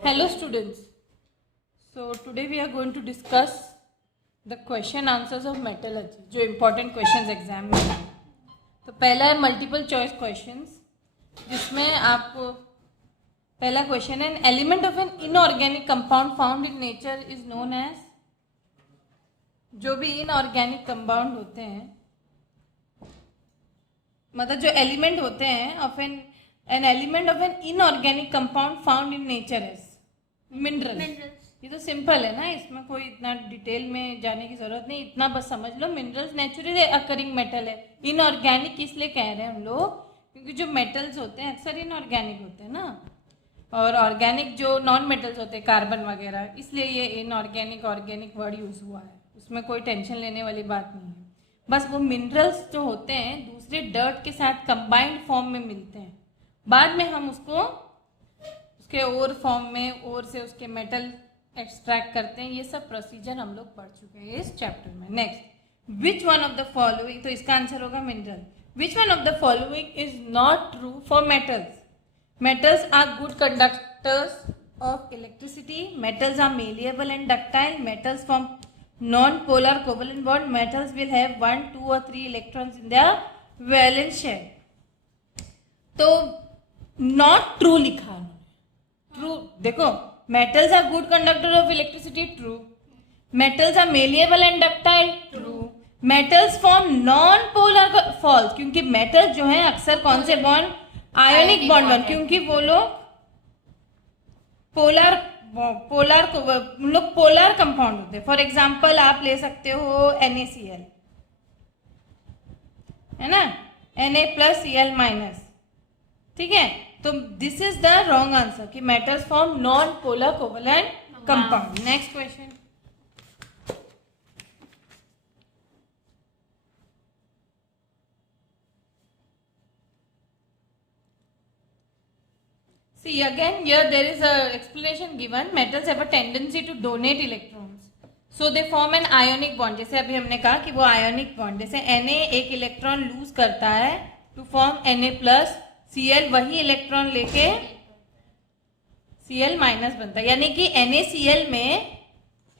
Hello students. So today we are going to discuss the question answers of metallurgy जो important questions exam में हैं. तो पहला है मल्टीपल चॉइस क्वेश्चंस जिसमें आपको पहला क्वेश्चन है an element of an inorganic compound found in nature is known as. जो भी इनऑर्गेनिक कंपाउंड होते हैं मतलब जो एलिमेंट होते हैं of an element of an inorganic compound found in nature as mineral. ये तो सिंपल है ना, इसमें कोई इतना डिटेल में जाने की जरूरत नहीं, इतना बस समझ लो. मिनरल्स नेचुरली अकरिंग मेटल है. इनऑर्गेनिक इसलिए कह रहे हैं हम लोग क्योंकि जो मेटल्स होते हैं अक्सर इनऑर्गेनिक होते हैं ना, और ऑर्गेनिक जो नॉन मेटल्स होते हैं कार्बन वगैरह, इसलिए ये इनऑर्गेनिक ऑर्गेनिक वर्ड यूज हुआ है. उसमें कोई टेंशन लेने वाली बात नहीं है. बस वो मिनरल्स जो होते हैं दूसरे डर्ट के साथ कंबाइंड फॉर्म में मिलते हैं, बाद में हम उसको उसके ओर फॉर्म में ओर से उसके मेटल एक्सट्रैक्ट करते हैं. ये सब प्रोसीजर हम लोग पढ़ चुके हैं इस चैप्टर में. Next, which one of the following, तो इसका आंसर होगा mineral. Which one of the following is not true for metals. Metals are good conductors of electricity. Metals are malleable and ductile. Metals form non-polar covalent bond. Metals will have 1, 2 or 3 electrons in their valence shell. तो not true लिखा है. True देखो, metals are good conductor of electricity. True. Metals are malleable and ductile. True. Metals form non-polar. false, क्योंकि metals जो है अक्सर कौन से बॉन्ड, आयोनिक बॉन्ड, क्योंकि वो लोग पोलर कंपाउंड होते हैं. फॉर एग्जाम्पल आप ले सकते हो NaCl, है ना, Na+Cl-. ठीक है, तो this is the wrong answer कि metals form non polar covalent compound. Next question. See again here there is a explanation given. Metals have a tendency to donate electrons, so they form an ionic bond. जैसे अभी हमने कहा कि वो ionic bond, जैसे Na एक electron lose करता है to form Na+Cl, वही इलेक्ट्रॉन लेके Cl- बनता है. यानी कि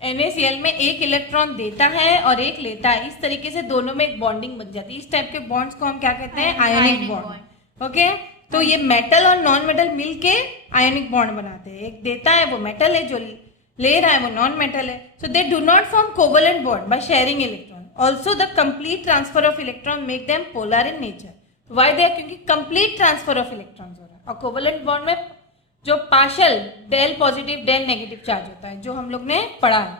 NaCl में एक इलेक्ट्रॉन देता है और एक लेता है. इस तरीके से दोनों में एक बॉन्डिंग बन जाती है. इस टाइप के बॉन्ड्स को हम क्या कहते हैं, आयोनिक बॉन्ड. ओके, तो ये मेटल और नॉन मेटल मिलके आयोनिक बॉन्ड बनाते हैं. एक देता है वो मेटल है, जो ले रहा है वो नॉन मेटल है. So they do not form covalent bond by sharing electron. Also the complete transfer of electron make them polar in nature. Why they, क्योंकि कंप्लीट ट्रांसफर ऑफ इलेक्ट्रॉन्स हो रहा है. और कोवलेंट बॉन्ड में जो partial del positive del negative charge होता है, जो हम लोग ने पढ़ा है.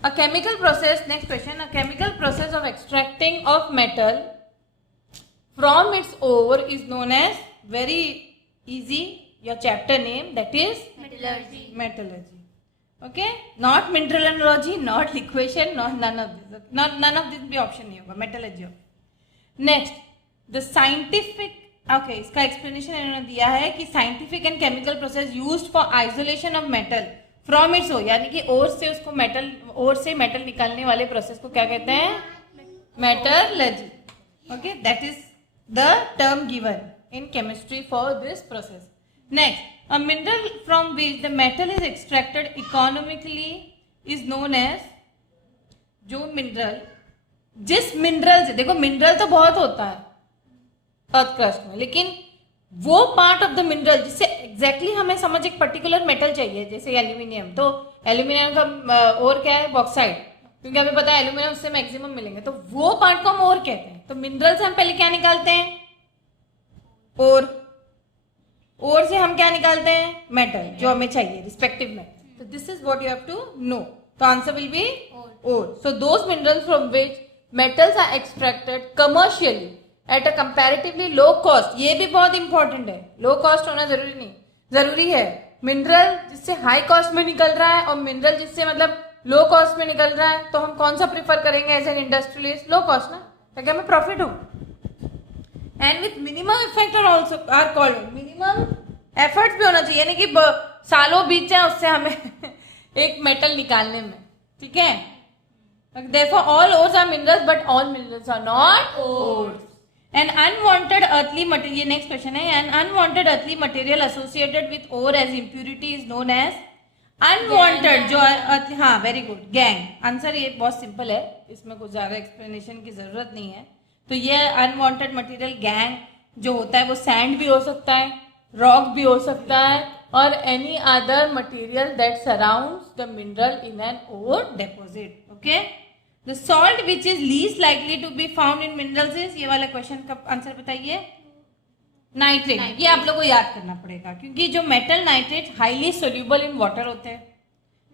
A chemical process. Next question. A chemical process of extracting of metal from its ore is known as, very easy, your chapter name, that is metallurgy. Okay, not mineralogy, not liquation, not none of this. None of this भी option नहीं होगा, metallurgy. Next, the scientific, okay, इसका explanation इन्होंने दिया है कि scientific and chemical process used for isolation of metal from its ore, यानी कि ore से उसको metal, ore से metal निकालने वाले process को क्या कहते हैं, metallurgy. Okay, that is the term given in chemistry for this process. Next, a mineral from which the metal is extracted economically is known as. जो मिनरल, जिस मिनरल से, देखो मिनरल तो बहुत होता है अर्थ क्रस्ट में, लेकिन वो पार्ट ऑफ द मिनरल जिससे एग्जैक्टली हमें समझ एक पर्टिकुलर मेटल चाहिए, जैसे एल्यूमिनियम, तो एल्यूमिनियम का और क्या है, बॉक्साइड, क्योंकि हमें पता है एल्यूमिनियम उससे मैक्सिमम मिलेंगे, तो वो पार्ट को हम और कहते हैं. तो मिनरल से हम पहले क्या निकालते हैं, और से हम क्या निकालते हैं, मेटल, जो हमें चाहिए रिस्पेक्टिव मेटल. तो this is what you have to know. तो answer will be ore. So those minerals from which metals are extracted commercially at a comparatively low cost. ये भी बहुत इंपॉर्टेंट है, लो कॉस्ट होना जरूरी नहीं, जरूरी है. मिनरल जिससे हाई कॉस्ट में निकल रहा है और मिनरल जिससे मतलब लो कॉस्ट में निकल रहा है, तो हम कौन सा प्रीफर करेंगे as an industrialist, low cost ना, ताकि हमें प्रॉफिट हो. And with minimum effect are also are called. Minimum efforts भी होना चाहिए, यानी कि सालों बीत जाए उससे हमें एक मेटल निकालने में. ठीक है, therefore all ores are minerals but all minerals are not ores. An unwanted earthly material, next question है, an unwanted earthly material associated with ore as impurity is known as. Unwanted जो हाँ very good gang answer. ये बहुत simple है, इसमें कुछ ज्यादा explanation की जरूरत नहीं है। तो ये अनवांटेड मटेरियल गैंग जो होता है वो सैंड भी हो सकता है, रॉक भी हो सकता है, और any other material that surrounds the mineral in an ore deposit. Okay, the salt which is least likely to be found in minerals is, ये वाला क्वेश्चन का आंसर बताइए, नाइट्रेट। ये आप लोग को याद करना पड़ेगा क्योंकि जो metal nitrate highly soluble in water होते हैं,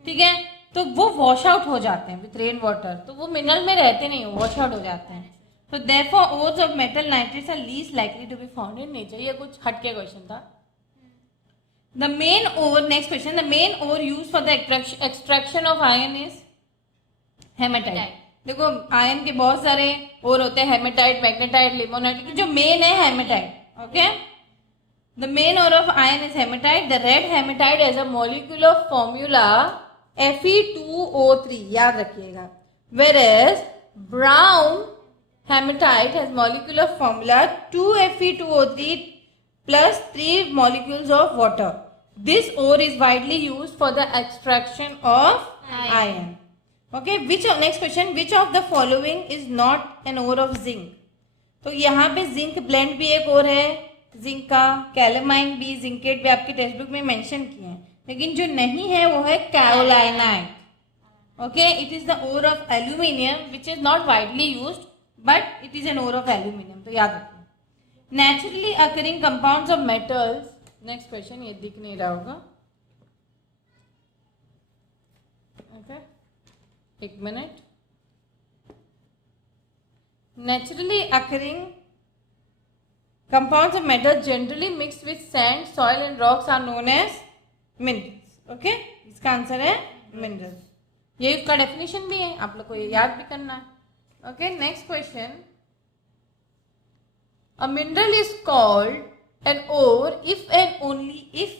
ठीक है, तो वो वॉश आउट हो जाते हैं विथ रेन वाटर, तो वो मिनरल में रहते नहीं, वॉश आउट हो जाते हैं। तो therefore ores of metal nitrates are least likely to be found in nature. ये कुछ हटके क्वेश्चन था। The main ore, next question, the main ore used for the extraction of iron is haematite. देखो iron के बहुत सारे ore होते हैं, हेमेटाइट, मैग्नेटाइट, लिमोनाइट, जो मेन है haematite. Okay, the main ore of iron is hematite. The red hematite has a molecular formula Fe2O3, याद रखिएगा, whereas brown hematite has molecular formula 2Fe2O3 plus 3 molecules of water. This ore is widely used for the extraction of iron. Okay, next question, which of the following is not an ore of zinc? तो यहाँ पे zinc blende भी एक और है zinc का, calamine भी, zincate भी आपके टेक्स्ट बुक में मेंशन किए हैं, लेकिन जो नहीं है वो है kaolinite. Okay, it is the ore of aluminium which is not widely used but it is an ore of aluminium, तो याद रखिए। Naturally occurring compounds of metals, next question, ये दिख नहीं रहा होगा, ओके, एक minute. Naturally occurring compounds of metals generally mixed with sand, soil and rocks are known as minerals. Okay, इसका आंसर है minerals। ये इसका डेफिनेशन भी है, आप लोग को ये याद भी करना है। Okay, next question, a mineral is called an ore if and only if,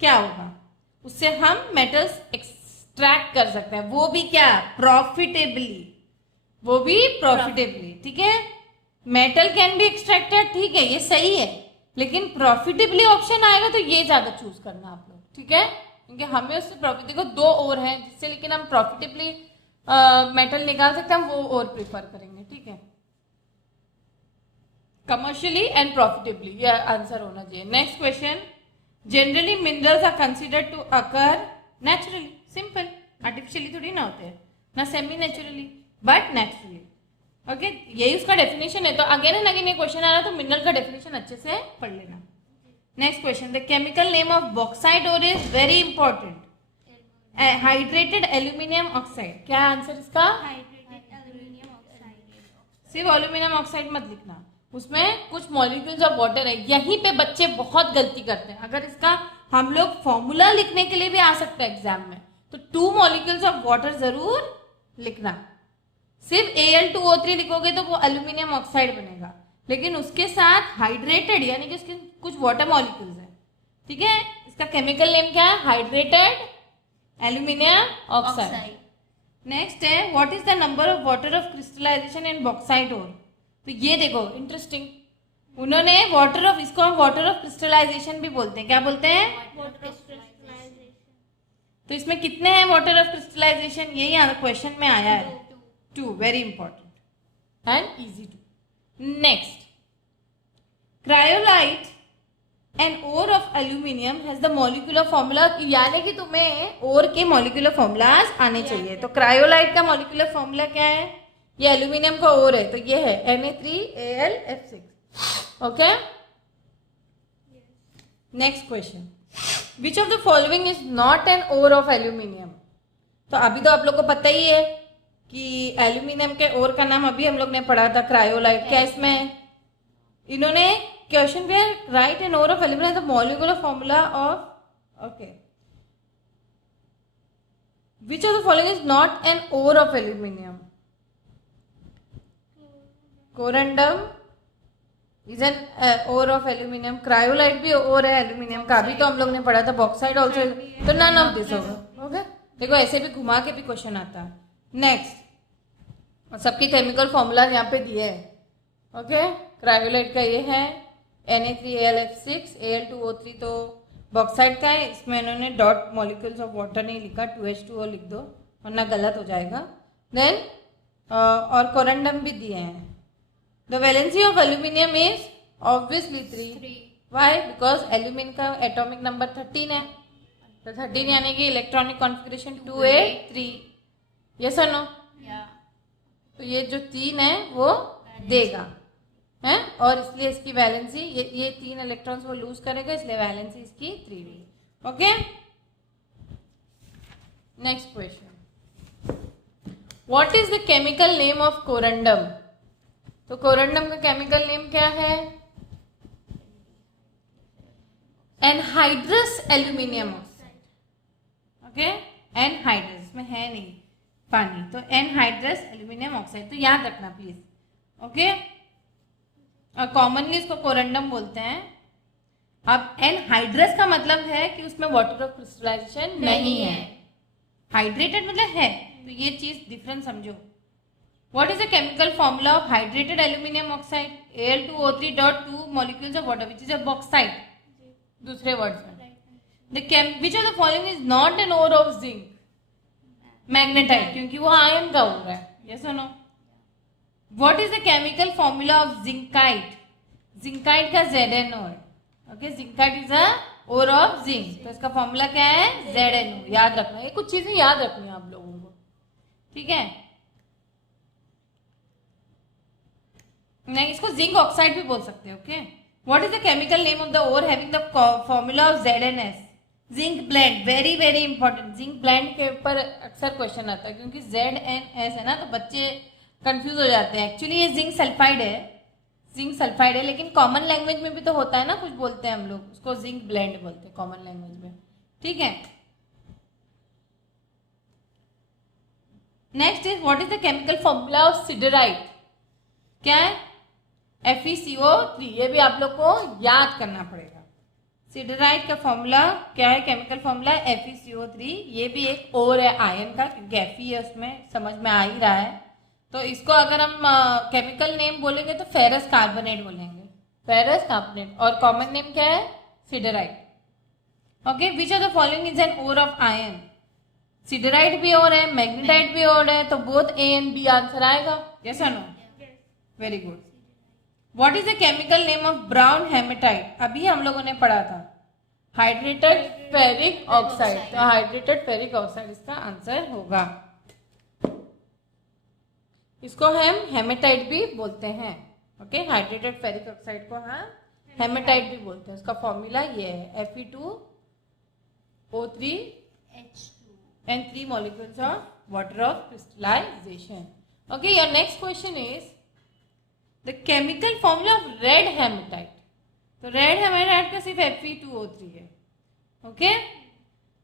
क्या होगा, उससे हम मेटल्स एक्सट्रैक्ट कर सकते हैं, वो भी क्या, प्रॉफिटेबली, वो भी प्रॉफिटेबली, ठीक है। मेटल कैन बी एक्सट्रैक्टेड, ठीक है, ये सही है, लेकिन प्रॉफिटेबली ऑप्शन आएगा तो ये ज्यादा चूज करना आप लोग, ठीक है, क्योंकि हमें उससे प्रॉफिट, देखो दो और हैं जिससे लेकिन हम प्रॉफिटेबली मेटल निकाल सकते हैं, हम वो और प्रिफर करेंगे, ठीक है, कमर्शियली एंड प्रॉफिटेबली, ये आंसर होना चाहिए। Next question, generally minerals are considered to occur naturally, simple, artificially थोड़ी ना होते हैं, ना semi naturally but naturally. Okay, यही उसका डेफिनेशन है। तो अगेन एंड अगेन ये क्वेश्चन आ रहा है तो मिनरल का डेफिनेशन अच्छे से पढ़ लेना। Next question, the chemical name of bauxite ore is very important, hydrated aluminium oxide. क्या आंसर इसका, हाइड्रेटेड एल्यूमिनियम ऑक्साइड। सिर्फ एल्यूमिनियम ऑक्साइड मत लिखना, उसमें कुछ मॉलिक्यूल्स ऑफ वाटर है, यहीं पे बच्चे बहुत गलती करते हैं। अगर इसका हम लोग फॉर्मूला लिखने के लिए भी आ सकता है एग्जाम में, तो 2 मॉलिक्यूल्स ऑफ वाटर जरूर लिखना। सिर्फ Al2O3 लिखोगे तो वो एल्यूमिनियम ऑक्साइड बनेगा, लेकिन उसके साथ हाइड्रेटेड यानी कि उसके कुछ वाटर मॉलिक्यूल्स हैं, ठीक है। इसका केमिकल नेम क्या है, हाइड्रेटेड एल्यूमिनियम ऑक्साइड। नेक्स्ट है, what is the number of water of crystallisation in bauxite ore. तो ये देखो इंटरेस्टिंग, उन्होंने वाटर ऑफ, इसको हम वाटर ऑफ क्रिस्टलाइजेशन भी बोलते हैं, क्या बोलते हैं, वाटर ऑफ क्रिस्टलाइजेशन। तो इसमें कितने हैं वाटर ऑफ क्रिस्टलाइजेशन, यही क्वेश्चन में आया है, 2, very important and easy to. Next, cryolite, an ore of aluminium has the molecular formula, यानी कि तुम्हें ore के molecular formulas आने चाहिए। तो cryolite का molecular formula क्या है, ये एल्यूमिनियम का ore है, तो ये है Na3Al(F6). Okay, next question, which of the following is not an ore of aluminium। तो अभी तो आप लोग को पता ही है कि एल्यूमिनियम के ओर का नाम अभी हम लोग ने पढ़ा था, क्रायोलाइट। क्या इसमें इन्होंने क्वेश्चन पे write an ore of aluminium, the molecular formula of, okay, which of the following is not an ore of aluminium, corundum is an ore of aluminium, cryolite भी ओर है एल्यूमिनियम का, अभी तो हम लोग ने पढ़ा था, बॉक्साइड ऑल्सो, तो नन ऑफ दिस होगा। ओके, देखो ऐसे भी घुमा के भी क्वेश्चन आता है। नेक्स्ट, सबके केमिकल फॉर्मूला यहाँ पे दिए है। ओके, क्रायोलाइट का ये है Na3Al(F6), Al2O3 तो बॉक्साइट का है, इसमें इन्होंने डॉट मॉलिक्यूल्स ऑफ वाटर नहीं लिखा, 2H2O लिख दो वरना गलत हो जाएगा। देन और कोरंडम भी दिए हैं। The valency of aluminium is obviously 3। Why? Because aluminium का एटॉमिक नंबर 13 है, तो 13 यानी कि इलेक्ट्रॉनिक कॉन्फ़िगरेशन 2A3। यस और नो? तो ये जो 3 है वो देगा है, और इसलिए इसकी वैलेंसी ये 3 इलेक्ट्रॉन्स वो लूज करेगा, इसलिए वैलेंसी इसकी 3D। Okay, next question, what is the chemical name of corundum? तो कोरंडम का केमिकल नेम क्या है? Anhydrous aluminium oxide. Okay, anhydrous में है नहीं पानी, तो एनहाइड्रस एल्यूमिनियम ऑक्साइड, तो याद रखना प्लीज। ओके, और कॉमनली इसको कोरंडम बोलते हैं। अब एनहाइड्रस का मतलब है कि उसमें वाटर ऑफ क्रिस्टलाइजेशन नहीं है, हाइड्रेटेड मतलब है, तो ये चीज डिफरेंस समझो। What is the chemical formula of hydrated aluminium oxide? Al2O3.2 molecules of water which is a bauxite। दूसरे वर्ड्स में which of the following is not an ore of zinc? Magnetite, क्योंकि वो आयन का ore है। Yes और no? What is the chemical formula of zincite? Zincite का ZnO है। Okay, zincite is a ore of zinc, तो इसका formula क्या है? ZnO। याद रखना, ये कुछ चीजें याद रखनी है आप लोगों को, ठीक है। नहीं, इसको जिंक ऑक्साइड भी बोल सकते हो। Okay, what is the chemical name of the ore having the formula of ZnS? Zinc blende, very very important. Zinc blende के ऊपर अक्सर क्वेश्चन आता है, क्योंकि ZnS है ना, तो बच्चे कंफ्यूज हो जाते हैं। एक्चुअली ये जिंक सल्फाइड है, जिंक सल्फाइड है, लेकिन कॉमन लैंग्वेज में भी तो होता है ना, कुछ बोलते हैं हम लोग उसको जिंक ब्लेंड बोलते हैं कॉमन लैंग्वेज में, ठीक है। Next is what is the chemical formula of सिडराइट? क्या है? FeCO3। ये भी आप लोग को याद करना पड़ेगा। सिडराइट का फॉर्मूला क्या है? Chemical formula FeCO3। ये भी एक और है आयन का, क्योंकि Fe है उसमें, समझ में आ ही रहा है। तो इसको अगर हम केमिकल नेम बोलेंगे तो फेरस कार्बोनेट बोलेंगे, फेरस कार्बोनेट। और कॉमन नेम क्या है? Siderite. Okay, which of the following is an ore of iron? Siderite भी और है, मैग्नेटाइट भी और है, तो both A and B answer आएगा। यस और no? Very good. What is the chemical name of brown hematite? अभी हम लोगों ने पढ़ा था हाइड्रेटेड फेरिक ऑक्साइड, तो हाइड्रेटेड फेरिक ऑक्साइड इसका आंसर होगा। इसको हम हेमेटाइट भी बोलते हैं। ओके, हाइड्रेटेड फेरिक ऑक्साइड को हम हेमेटाइट भी बोलते हैं। उसका फॉर्मूला ये है Fe2O3 and 3 molecules of water of crystallization. Okay, your next question is the chemical formula of red hematite. तो रेड हेमेटाइट का सिर्फ Fe2O3 है। ओके,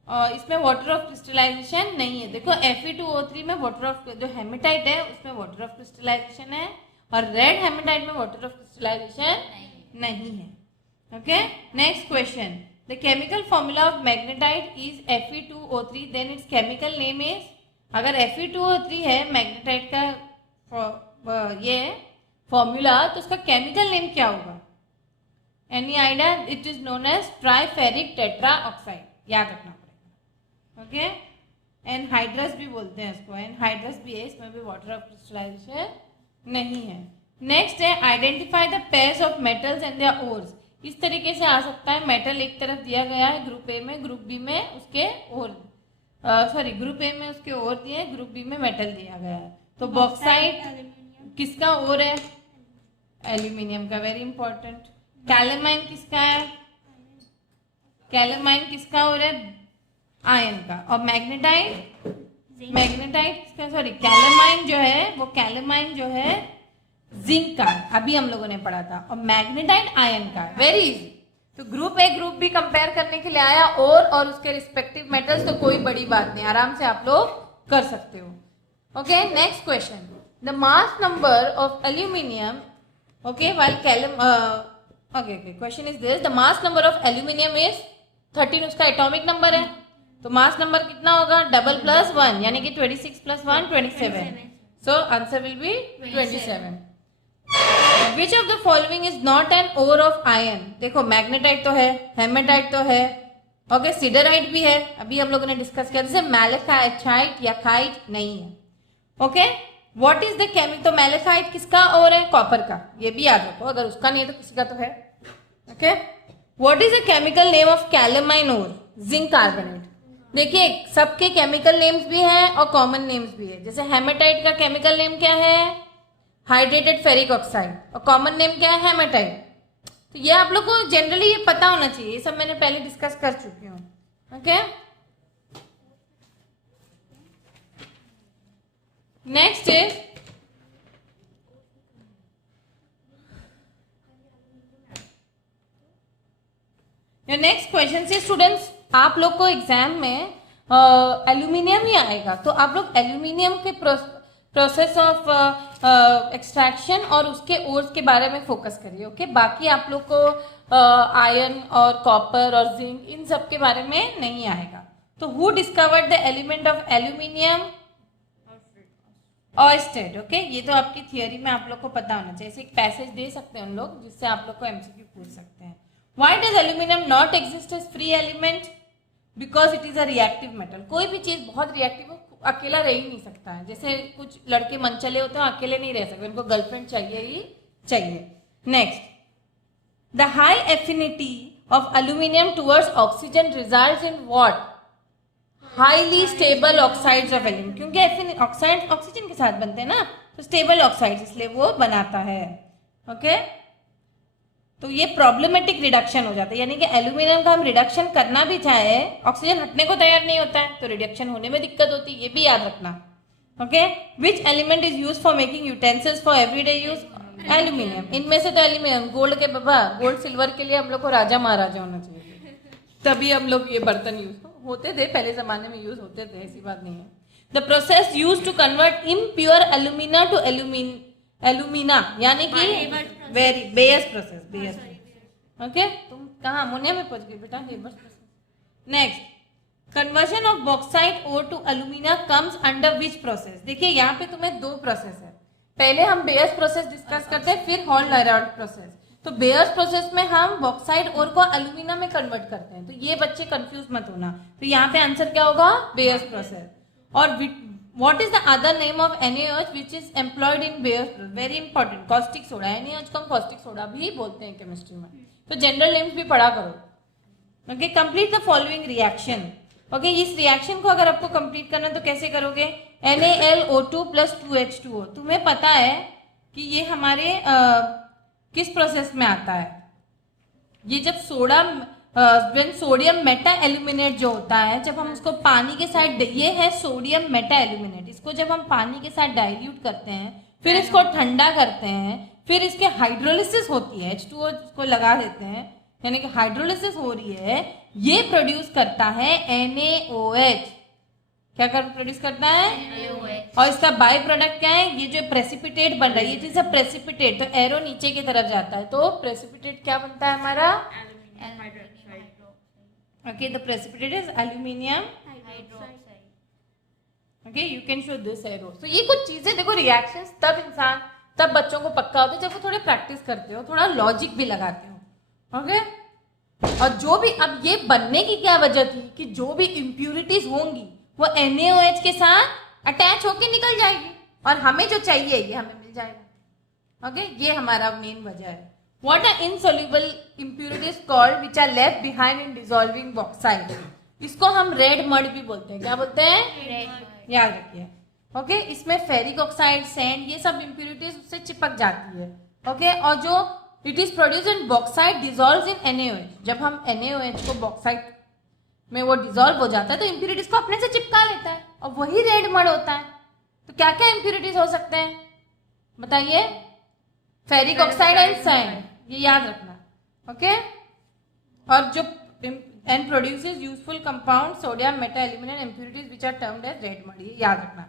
और इसमें वाटर ऑफ क्रिस्टलाइजेशन नहीं है। देखो Fe2O3 में वाटर ऑफ, जो हेमेटाइट है उसमें वाटर ऑफ क्रिस्टलाइजेशन है, और रेड हेमेटाइट में वाटर ऑफ क्रिस्टलाइजेशन नहीं है। Okay, next question, the chemical formula of magnetite is Fe2O3, then it's chemical name is, अगर Fe2O3 है मैग्नेटाइट का ये फॉर्मूला, तो उसका केमिकल नेम क्या होगा? Any idea? It is known as triferric tetra oxide, याद रखना पड़ेगा। ओके, एनहाइड्रस भी बोलते हैं इसको, एनहाइड्रस भी है, इसमें भी वाटर ऑफ क्रिस्टलाइजेशन नहीं है। नेक्स्ट है identify the pairs of metals and their ores. इस तरीके से आ सकता है, मेटल एक तरफ दिया गया है ग्रुप ए में, ग्रुप बी में उसके ओर, ग्रुप ए में उसके ओर दिए, ग्रुप बी में मेटल दिया गया है। तो बॉक्साइट किसका ओर है? एल्यूमिनियम का, वेरी इंपॉर्टेंट। कैलेमाइन किसका है? कैलेमाइन किसका ओर है? आयन का। और मैग्नेटाइट, मैग्नेटाइट किसका, सॉरी कैलेमाइन जो है, वो कैलेमाइन जो है जिंक का, अभी हम लोगों ने पढ़ा था। और मैग्नेटाइट आयन का, वेरी इजी। तो group A group B compare करने के लिए आया और उसके रिस्पेक्टिव मेटल्स, तो कोई बड़ी बात नहीं, आराम से आप लोग कर सकते हो। Okay, next question, the mass number of aluminium, okay, while okay, question is this, the mass number of aluminium is 13, उसका एटॉमिक नंबर है, तो मास नंबर कितना होगा? डबल प्लस 1, यानी कि 26 plus 1 27, so answer will B 27। Which of the following is not an ore of iron? देखो magnetite तो है, हेमेटाइट तो है, ओके, सिडराइट भी है, अभी हम लोगों ने डिस्कस किया, जैसे मैलेसाइट या खाइट नहीं है। Okay, what is the chemical, तो मैलेसाइट किसका और है, कॉपर का, ये भी याद रखो, अगर उसका नहीं है तो किसी का तो है। Okay, what is the chemical name of calamine ore, zinc carbonate. देखिए सबके केमिकल नेम्स भी हैं और कॉमन नेम्स भी है, जैसे हेमेटाइट का केमिकल नेम क्या है, हाइड्रेटेड फेरिक ऑक्साइड, और कॉमन नेम क्या है, हेमेटाइट। तो ये आप लोग को जनरली ये पता होना चाहिए, ये सब मैंने पहले डिस्कस कर चुकी हूँ। Okay, next is next question से स्टूडेंट्स, आप लोग को एग्जाम में एल्यूमिनियम ही आएगा, तो आप लोग एल्यूमिनियम के प्रोसेस ऑफ एक्सट्रैक्शन और उसके ओर्स के बारे में फोकस करिए। ओके, बाकी आप लोग को आयरन और कॉपर और जिंक इन सब के बारे में नहीं आएगा। तो who discovered the element of aluminium, Oersted. Okay, ये तो आपकी थियोरी में आप लोग को पता होना चाहिए, ऐसे एक पैसेज दे सकते हैं उन लोग जिससे आप लोग को एमसीक्यू पूछ सकते हैं। Why does aluminum not exist as free element? Because it is a reactive metal. कोई भी चीज बहुत रिएक्टिव अकेला रह ही नहीं सकता है, जैसे कुछ लड़के मनचले होते हैं अकेले नहीं रह सकते, उनको गर्लफ्रेंड चाहिए ही चाहिए। Next, the high affinity of aluminium towards oxygen results in what, highly stable oxides of aluminium, क्योंकि ऑक्साइड ऑक्सीजन के साथ बनते हैं ना, तो स्टेबल ऑक्साइड्स इसलिए वो बनाता है। ओके, तो ये प्रॉब्लमेटिक रिडक्शन हो जाता है, यानी कि एल्यूमिनियम का हम रिडक्शन करना भी चाहे, ऑक्सीजन हटने को तैयार नहीं होता है, तो रिडक्शन होने में दिक्कत होती है, ये भी याद रखना। Okay, which element is use for making utensils for everyday use, aluminium. इनमें से तो एल्यूमिनियम, गोल्ड के बाबा, गोल्ड सिल्वर के लिए हम लोग को राजा महाराजा होना चाहिए, तभी हम लोग ये बर्तन यूज होते थे, पहले जमाने में यूज होते थे, ऐसी बात नहीं है। The process use to convert impure alumina to alumina, यानी कि very Bayer's process, Bayer's. Okay, तुम कहाँ अमोनिया में पहुंच गई बेटा, Haber's process. Next, conversion of bauxite ore to alumina comes under which process. देखिए यहाँ पे तुम्हें दो प्रोसेस है, पहले हम बेयस प्रोसेस डिस्कस करते हैं, फिर हॉल-लायराउड प्रोसेस। तो बेयस प्रोसेस में हम बॉक्साइट ओर को एल्यूमिना में कन्वर्ट करते हैं, तो ये बच्चे कंफ्यूज मत होना, तो यहाँ पे आंसर क्या होगा, बेयस प्रोसेस। और What is the other name of NaOH which is employed in Bayer's process? Very important, caustic soda। NaOH को हम caustic soda भी बोलते हैं केमिस्ट्री में, तो जनरल नेम्स भी पढ़ा करो। Okay, complete the following reaction. Okay, इस रिएक्शन को अगर आपको कंप्लीट करना है तो कैसे करोगे, NaLO2 + 2H2O। तुम्हें पता है कि ये हमारे किस प्रोसेस में आता है, ये जब सोडा सोडियम मेटा एल्यूमिनेट जो होता है, जब हम उसको पानी के साथ, ये है सोडियम मेटा एल्यूमिनेट, इसको जब हम पानी के साथ डाइल्यूट करते हैं, फिर इसको ठंडा करते हैं, फिर इसके हाइड्रोलिसिस होती है, H2O को लगा देते हैं, यानी कि हाइड्रोलिसिस हो रही है, ये प्रोड्यूस करता है NaOH। क्या कर प्रोड्यूस करता है, NaOH। और इसका बाय प्रोडक्ट क्या है, ये जो प्रेसिपिटेट बन रहा है, ये चीज प्रेसिपिटेट, तो एरो नीचे की तरफ जाता है, तो प्रेसिपिटेट क्या बनता है हमारा, okay, the precipitate is aluminium hydroxide। okay, you can show this arrow। so ये कुछ चीजें देखो, रिएक्शंस तब बच्चों को पक्का होता है जब वो थोड़े प्रैक्टिस करते हो, थोड़ा लॉजिक भी लगाते हो। ओके, और जो भी, अब ये बनने की क्या वजह थी कि जो भी इम्प्यूरिटीज होंगी वो NaOH के साथ अटैच होके निकल जाएगी, और हमें जो चाहिए ये हमें मिल जाएगा। ओके, ये हमारा मेन वजह है। What are insoluble impurities called which are left behind in dissolving bauxite? इसको हम रेड मड भी बोलते हैं, क्या बोलते हैं, रेड, याद रखिए। ओके, इसमें फेरिक ऑक्साइड, सैंड, ये सब इम्प्यूरिटीज उससे चिपक जाती है। ओके, और जो it is produce in bauxite dissolves in NaOH, जब हम NaOH को बॉक्साइट में वो डिजॉल्व हो जाता है तो इम्प्यूरिटीज को अपने से चिपका लेता है, और वही रेड मड होता है। तो क्या क्या इम्प्यूरिटीज हो सकते हैं बताइए, फेरिक ऑक्साइड एंड सैंड, ये याद रखना। ओके, और जो end produces useful compound sodium meta aluminium impurities which are termed as red mud, ये याद रखना।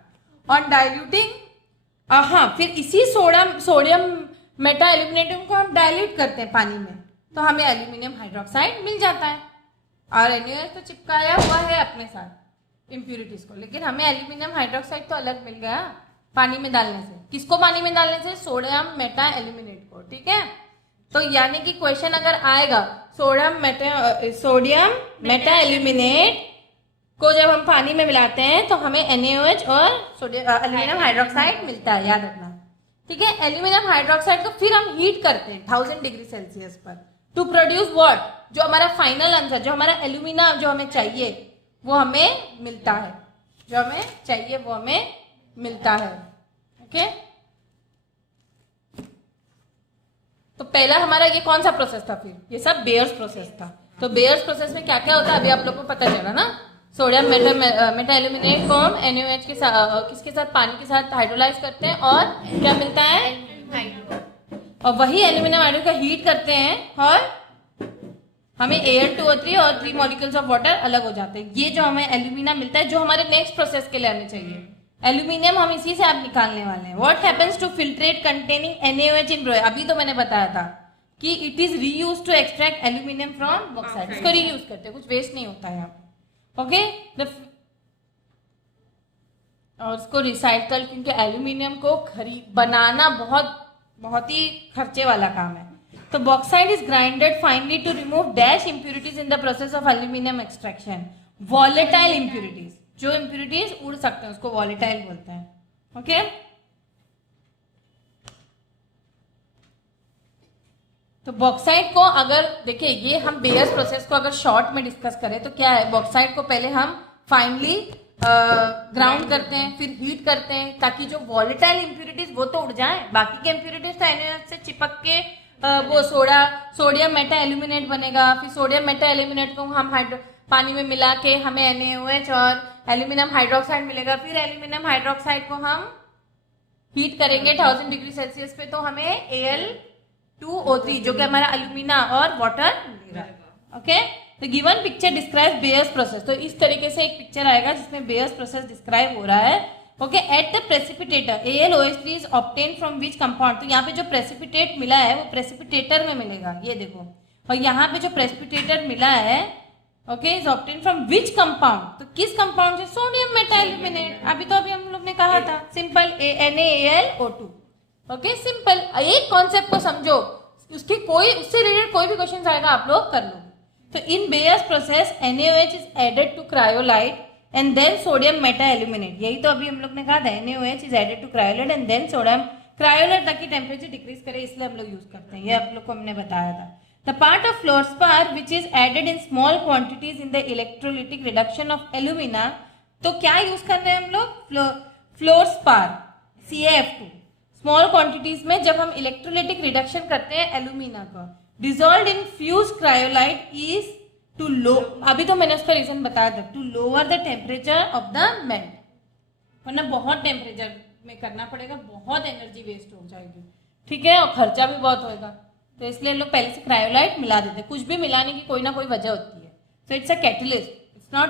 और डाइल्यूटिंग, हाँ, फिर इसी सोडियम मेटा एल्यूमिनेटियम को हम डाइल्यूट करते हैं पानी में, तो हमें एल्यूमिनियम हाइड्रोक्साइड मिल जाता है, और NaOH तो चिपकाया हुआ है अपने साथ इम्प्यूरिटीज को, लेकिन हमें एल्यूमिनियम हाइड्रोक्साइड तो अलग मिल गया पानी में डालने से। किसको पानी में डालने से, सोडियम मेटा एल्यूमिनेट को। ठीक है, तो यानी कि क्वेश्चन अगर आएगा सोडियम मेटा एल्यूमिनेट को जब हम पानी में मिलाते हैं तो हमें NaOH और एल्यूमिनियम हाइड्रोक्साइड मिलता है, याद रखना। ठीक है, एल्यूमिनियम हाइड्रोक्साइड को फिर हम हीट करते हैं 1000 डिग्री सेल्सियस पर टू प्रोड्यूस व्हाट, जो हमारा फाइनल आंसर, जो हमारा एल्यूमिना जो हमें चाहिए वो हमें मिलता है, जो हमें चाहिए वो हमें मिलता है। ओके, तो पहला हमारा ये कौन सा प्रोसेस था, फिर ये सब बेयर्स प्रोसेस था। तो बेयर्स प्रोसेस में क्या क्या होता है अभी आप लोग को पता चला ना। सोडियम मेटा एल्यूमिनेट को हम NaOH के साथ, किसके साथ, पानी के साथ हाइड्रोलाइज करते हैं और क्या मिलता है, और वही एल्यूमिनियम हाइड्रो को हीट करते हैं और हमें Al2O3 और 3 मॉलिक्यूल्स ऑफ वाटर अलग हो जाते हैं। ये जो हमें एल्यूमिना मिलता है, जो हमारे नेक्स्ट प्रोसेस के लिए आने चाहिए। एल्यूमिनियम हम इसी से आप निकालने वाले हैं। What happens to filtrate containing NaOH in bromine, अभी तो मैंने बताया था कि it is reuse to extract aluminium from bauxite, इसको रीयूज करते हैं, कुछ वेस्ट नहीं होता है यहाँ। ओके, और उसको रिसाइकल, क्योंकि एल्यूमिनियम को बनाना बहुत ही खर्चे वाला काम है। तो bauxite is grinded finely to remove dash impurities in the process of aluminium extraction. Volatile impurities, जो इंप्यूरिटीज उड़ सकते हैं उसको वॉलेटाइल बोलते हैं। ओके, तो बॉक्साइट को अगर देखिए, ये हम बेयर्स प्रोसेस को अगर शॉर्ट में डिस्कस करें तो क्या है, बॉक्साइट को पहले हम फाइनली ग्राउंड करते हैं, फिर हीट करते हैं ताकि जो वॉलेटाइल इंप्यूरिटीज वो तो उड़ जाए, बाकी के इंप्यूरिटीज तो NaOH से चिपक के वो सोडियम मेटा एल्यूमिनेट बनेगा। फिर सोडियम मेटा एल्यूमिनेट को हम पानी में मिला के हमें NaOH और एल्यूमिनियम हाइड्रोक्साइड मिलेगा। फिर एल्यूमिनियम हाइड्रोक्साइड को हम हीट करेंगे 1000 डिग्री सेल्सियस पे, तो हमें Al2O3 जो कि हमारा एल्यूमिना और वाटर मिलेगा। ओके, तो given picture describe bears process, तो इस तरीके से एक पिक्चर आएगा जिसमें बेयर्स प्रोसेस डिस्क्राइब हो रहा है। Okay, at the precipitator AlOH3 is obtain from which compound, तो यहाँ पे जो प्रेसिपिटेट मिला है वो प्रेसिपिटेटर में मिलेगा, ये देखो, और यहाँ पे जो प्रेसिपिटेटर मिला है okay is obtain from which compound, तो किस कंपाउंड से, सोडियम मेटा एल्यूमिनेट। अभी हम लोग ने कहा था सिंपल NaAlO2। ओके, सिंपल, एक कॉन्सेप्ट को समझो, उससे रिलेटेड कोई भी क्वेश्चन आएगा आप लोग कर लो। तो in Bayer's process NaOH is added to cryolite and then sodium meta aluminate, यही तो अभी हम लोग ने कहा था, NaOH is added to cryolite and then sodium, cryolite ताकि टेम्परेचर डिक्रीज करे इसलिए हम लोग यूज करते हैं, ये आप लोग को हमने बताया था। The part of fluorspar which is added in small quantities in the electrolytic reduction of alumina, तो क्या यूज कर रहे हैं हम लोग, फ्लोरस्पार CaF2 स्मॉल क्वांटिटीज में जब हम इलेक्ट्रोलिटिक रिडक्शन करते हैं एल्यूमिना का, dissolve in fuse cryolite is to low, अभी तो मैंने उसका रीजन बताया था, to lower the temperature of the melt, वरना बहुत टेम्परेचर में करना पड़ेगा, बहुत एनर्जी वेस्ट हो जाएगी, ठीक है, और खर्चा भी बहुत होगा, तो इसलिए लोग पहले से क्रायोलाइट मिला देते हैं। कुछ भी मिलाने की कोई ना कोई वजह होती है, so it's a catalyst, it's not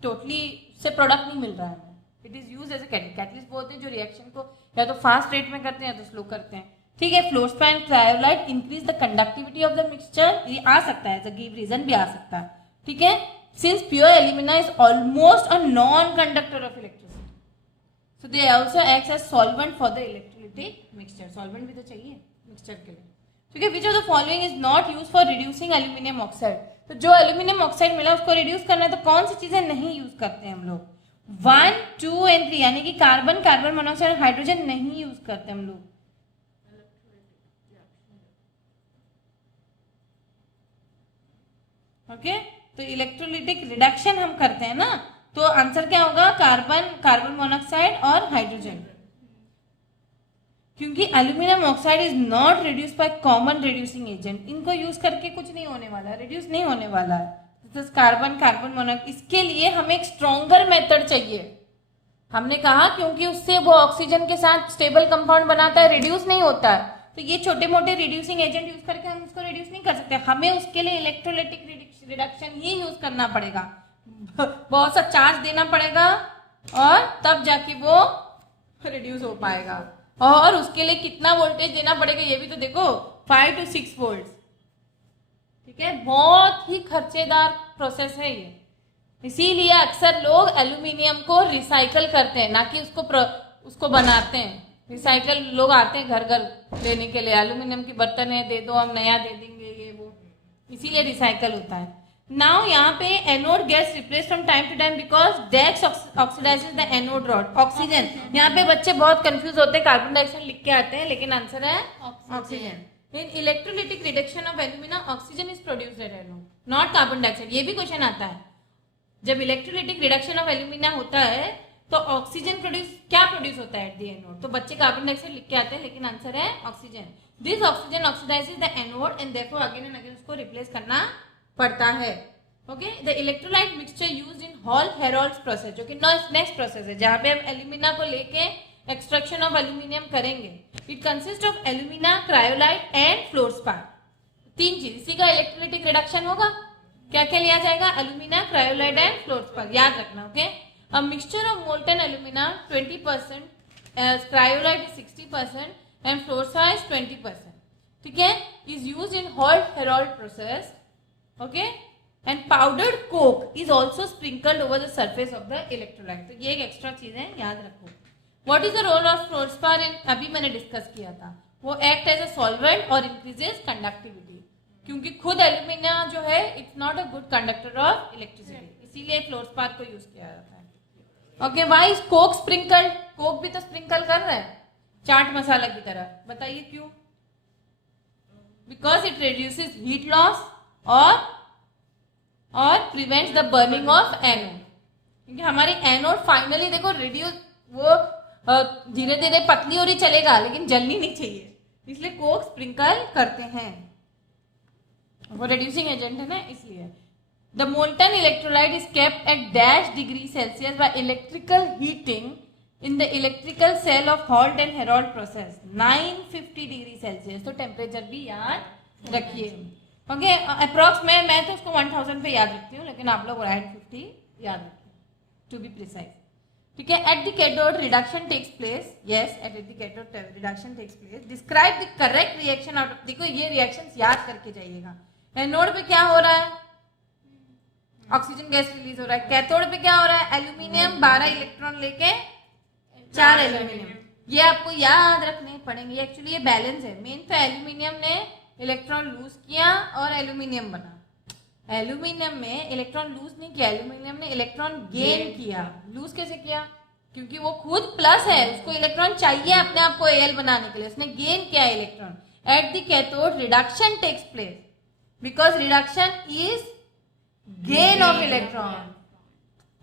totally से प्रोडक्ट नहीं मिल रहा है, it is use as a catalyst. Catalyst बोलते हैं जो रिएक्शन को या तो फास्ट रेट में करते हैं या तो स्लो करते हैं, ठीक है। Fluorspar and cryolite increase the conductivity of the mixture, ये आ सकता है, एज अ गिव रीजन भी आ सकता है, ठीक है। Since pure alumina is almost a non conductor of electricity, so they also acts as solvent for the electrolytic mixture, solvent भी तो चाहिए मिक्सचर के लिए, ठीक है। Which of the following is not use for reducing aluminium oxide, तो जो aluminium oxide मिला उसको रिड्यूस करना है तो कौन सी चीजें नहीं यूज करते हैं हम लोग, 1, 2 एंड 3, यानी कि कार्बन, कार्बन मोनोऑक्साइड, हाइड्रोजन नहीं यूज करते हम लोग। ओके, तो इलेक्ट्रोलिटिक रिडक्शन हम करते हैं ना, तो आंसर क्या होगा, कार्बन, कार्बन मोनोऑक्साइड और हाइड्रोजन, क्योंकि aluminium oxide is not reduce by common reducing agent, इनको यूज करके कुछ नहीं होने वाला, रिड्यूस नहीं होने वाला है। कार्बन, कार्बन मोनोऑक्साइड, इसके लिए हमें एक स्ट्रॉन्गर मेथड चाहिए, हमने कहा क्योंकि उससे वो ऑक्सीजन के साथ स्टेबल कंपाउंड बनाता है, रिड्यूस नहीं होता है, तो ये छोटे मोटे रिड्यूसिंग एजेंट यूज करके हम उसको रिड्यूस नहीं कर सकते, हमें उसके लिए इलेक्ट्रोलिटिक रिडक्शन ही यूज करना पड़ेगा, बहुत सा चार्ज देना पड़ेगा और तब जाके वो रिड्यूस हो पाएगा, और उसके लिए कितना वोल्टेज देना पड़ेगा ये भी तो देखो, 5 to 6 वोल्ट, ठीक है, बहुत ही खर्चेदार प्रोसेस है ये, इसीलिए अक्सर लोग एल्यूमिनियम को रिसाइकल करते हैं, ना कि उसको बनाते हैं। रिसाइकल लोग आते हैं घर घर लेने के लिए, एल्यूमिनियम की बर्तन है, दे दो हम नया दे देंगे, ये वो, इसीलिए रिसाइकल होता है। नाउ यहाँ पे anode gets replace from time to time because decks oxidises the anode rod. Oxygen, यहाँ पे बच्चे बहुत कंफ्यूज होते हैं, कार्बन डाइऑक्साइड लिख के आते हैं लेकिन आंसर है oxygen. In electrolytic reduction of alumina oxygen is produced at anode not carbon dioxide. ये भी क्वेश्चन आता है, जब इलेक्ट्रोलिटिक रिडक्शन ऑफ एल्यूमिना होता है तो ऑक्सीजन क्या प्रोड्यूस होता है एट द एनोड। तो बच्चे कार्बन डाइऑक्साइड लिख के आते हैं लेकिन आंसर है oxygen. This oxygen oxidises the anode and therefore again and again उसको रिप्लेस करना पड़ता है। Okay, the electrolyte mixture used in hall Harold's process, जो कि नेक्स्ट प्रोसेस है जहां पे हम एल्यूमिना को लेके एक्सट्रैक्शन ऑफ एल्यूमिनियम करेंगे। It consist of alumina, cryolite and fluorspar. तीन चीज, इसी का इलेक्ट्रोलाइटिक रिडक्शन होगा। क्या क्या लिया जाएगा? एल्यूमिना, क्रायोलाइट एंड फ्लोरस्पार, याद रखना। Okay, a mixture of molten alumina 20%, cryolite 60% and fluorspar 20%, ठीक है, is used in Hall Heroult process. Okay, and powdered coke is also sprinkled over the surface of the electrolyte. तो ये एक extra चीज है, याद रखो। What is the role of fluorspar in, अभी मैंने डिस्कस किया था, वो एक्ट एज अ सॉल्वेंट और इंक्रीजेस कंडक्टिविटी, क्योंकि खुद एल्यूमिना जो है it's not a good conductor of electricity, इसीलिए फ्लोरस्पार को यूज किया जाता है। Okay, why is Coke sprinkled? Coke भी तो स्प्रिंकल कर रहा है चाट मसाला की तरह, बताइए क्यों? Because it reduces heat loss और prevents the burning of anode, क्योंकि हमारी एनोड फाइनली देखो रिड्यूस, वो धीरे धीरे पतली हो रही चलेगा लेकिन जलनी नहीं चाहिए, इसलिए कोक स्प्रिंकल करते हैं, वो रिड्यूसिंग एजेंट है ना, इसलिए। The molten electrolyte is kept at dash degree Celsius by electrical heating in the electrical cell of Hall and Heroult process 950 degree Celsius. तो टेम्परेचर भी याद रखिए। ओके, अप्रॉक्स मैं तो उसको 1000 पे याद रखती हूँ, लेकिन आप लोग 850 याद रखिए टू बी प्रिसाइज, ठीक है। At the cathode reduction takes place, yes, at the cathode reduction takes place. Describe the correct reaction out of, देखो ये रिएक्शंस याद करके जाइएगा। एनोड पे क्या हो रहा है? ऑक्सीजन गैस रिलीज हो रहा है। कैथोड पे क्या हो रहा है? एल्यूमिनियम 12 इलेक्ट्रॉन लेके 4 एल्यूमिनियम, ये आपको याद रखने पड़ेंगे। एक्चुअली ये बैलेंस है, मेन तो एल्यूमिनियम ने इलेक्ट्रॉन लूज किया और एल्यूमिनियम बना। एल्यूमिनियम में इलेक्ट्रॉन लूज नहीं किया, एल्यूमिनियम ने इलेक्ट्रॉन गेन किया। लूज कैसे किया? क्योंकि वो खुद प्लस है, उसको इलेक्ट्रॉन चाहिए अपने आप को Al बनाने के लिए, उसने गेन किया electron. At the cathode reduction takes place because reduction is gain of electron,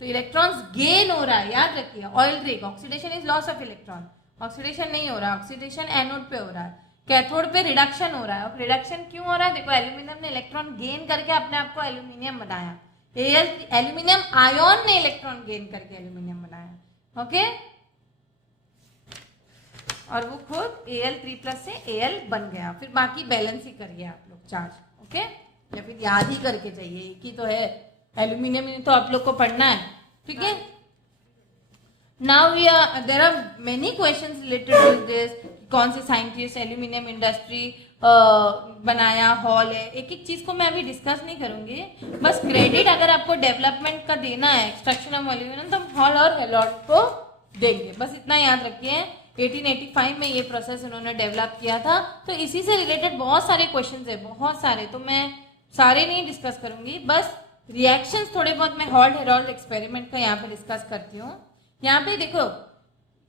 तो इलेक्ट्रॉन्स गेन हो रहा है, याद रखिए। Oil rig, oxidation is loss of electron, oxidation नहीं हो रहा, ऑक्सीडेशन एनोड पे हो रहा है, कैथोड पे रिडक्शन हो रहा है। और रिडक्शन क्यों हो रहा है? देखो, एल्यूमिनियम ने इलेक्ट्रॉन गेन करके अपने आप को एल्यूमिनियम बनाया। एल्यूमिनियम आयन ने इलेक्ट्रॉन गेन करके एल्यूमिनियम बनाया। ओके, और वो खुद Al3+ से Al बन गया। फिर बाकी बैलेंस ही करिए आप लोग चार्ज, ओके, या फिर याद ही करके चाहिए, एक ही तो है एल्यूमिनियम, ही तो आप लोग को पढ़ना है, ठीक है। Now there are many questions related to this. कौन से साइंटिस्ट एल्यूमिनियम इंडस्ट्री बनाया, हॉल है, एक एक चीज को मैं अभी डिस्कस नहीं करूंगी। बस क्रेडिट अगर आपको डेवलपमेंट का देना है, एक्सट्रैक्शन ऑफ एल्यूमिनियम, तो हम हॉल और हेरोल्ड को देंगे। बस इतना याद रखिए। 1885 में ये प्रोसेस उन्होंने डेवलप किया था। तो इसी से रिलेटेड बहुत सारे क्वेश्चन है, बहुत सारे, तो मैं सारे नहीं डिस्कस करूंगी, बस रिएक्शंस थोड़े बहुत मैं हॉल हेरोल्ड एक्सपेरिमेंट का यहाँ पे डिस्कस करती हूँ। यहाँ पे देखो